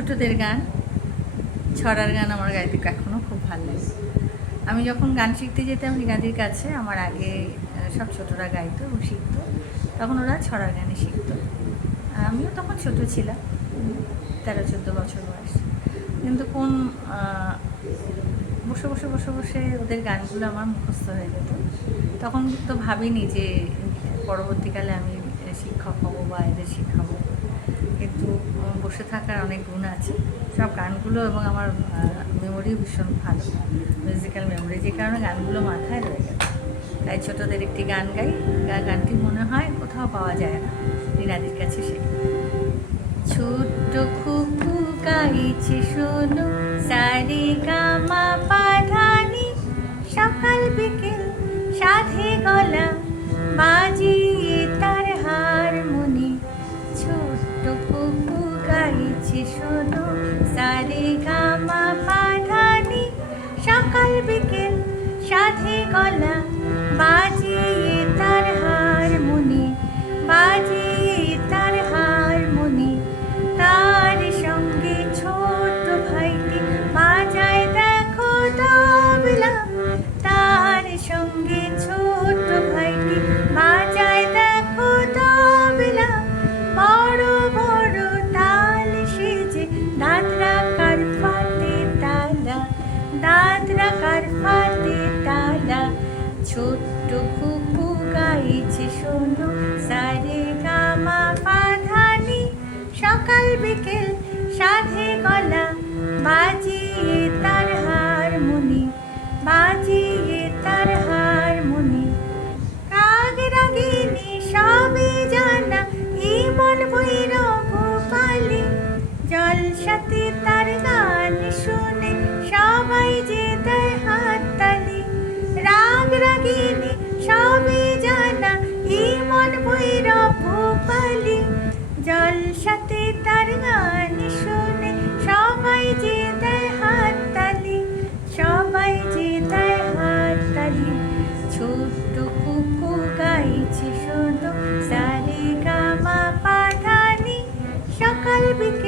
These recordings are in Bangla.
ছোটদের গান, ছড়ার গান আমার গাইতে এখনও খুব ভালো লাগে। আমি যখন গান শিখতে যেতাম রিগাদির কাছে, আমার আগে সব ছোটরা গাইতো এবং শিখতো। তখন ওরা ছড়ার গানে শিখতো। আমিও তখন ছোট ছিলাম, তেরো, চোদ্দ বছর বয়স। কিন্তু কোন বসে বসে বসে বসে ওদের গানগুলো আমার মুখস্থ হয়ে যেত। তখন তো ভাবিনি যে পরবর্তীকালে আমি শিক্ষক হব বা এদের শিখাবো। কিন্তু বসে থাকার অনেক গুণ আছে। সব গানগুলো এবং আমার মেমোরি ভীষণ ভালো। মিউজিক্যাল মেমোরি যে কারণে গানগুলো মাথায় রয়ে গেছে। তাই ছোটোদের একটি গান গাই। গানটি মনে হয় কোথাও পাওয়া যায় না। রিনাদির কাছে সে। ছোট্ট খুকু গাইছে, শোনো। সারে গামা পাধানি সকাল বিকেল সাধে গলা গাইছে শোনো সারে গামা পাঠানি সকাল বিকেল সাথে গলা বাজিয়ে দাদরা কার ফাতে তালা। ছোট্ট কুকু গাইছে, শোনো, সারে গামা পাধানি সকাল বিকেল সাধে গলা, বাজিয়ে তার হারমোনি, বাজিয়ে তার হারমোনি। কাগ রাগিনী সবে জানা ইমন বৈর গোপালি জলসাতে গোপালি জলসাতে তার গান শুনে, সবাই যে দেয় হাততালি সবাই যে দেয় হাততালি ছোট্ট কুকু গাইছে, শোনো, সারে গামা পাঠানি, সকাল বিকেল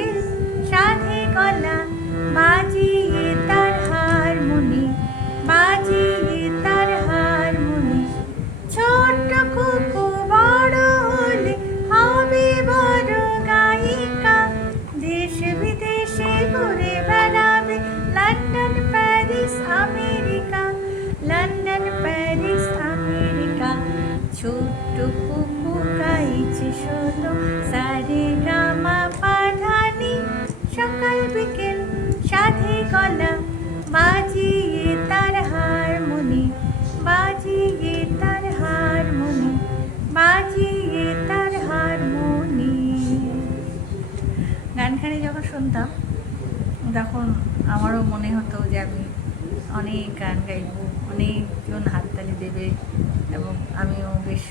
গাইছে শোনো সারে গামা পাধানি সকাল বিকেল সাথে গলা, বাজিয়ে তার হারমোনি বাজিয়ে তার হারমোনি বাজিয়ে তার হারমোনি গানখানি যখন শুনতাম, তখন আমারও মনে হতো যে আমি অনেক গান গাইব, অনেকজন হাততালি দেবে এবং আমিও বেশ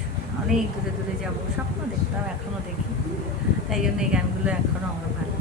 অনেক দূরে দূরে যাব, স্বপ্ন দেখতাম এখনও দেখি তাই জন্য এই গানগুলো এখনও আমার ভালো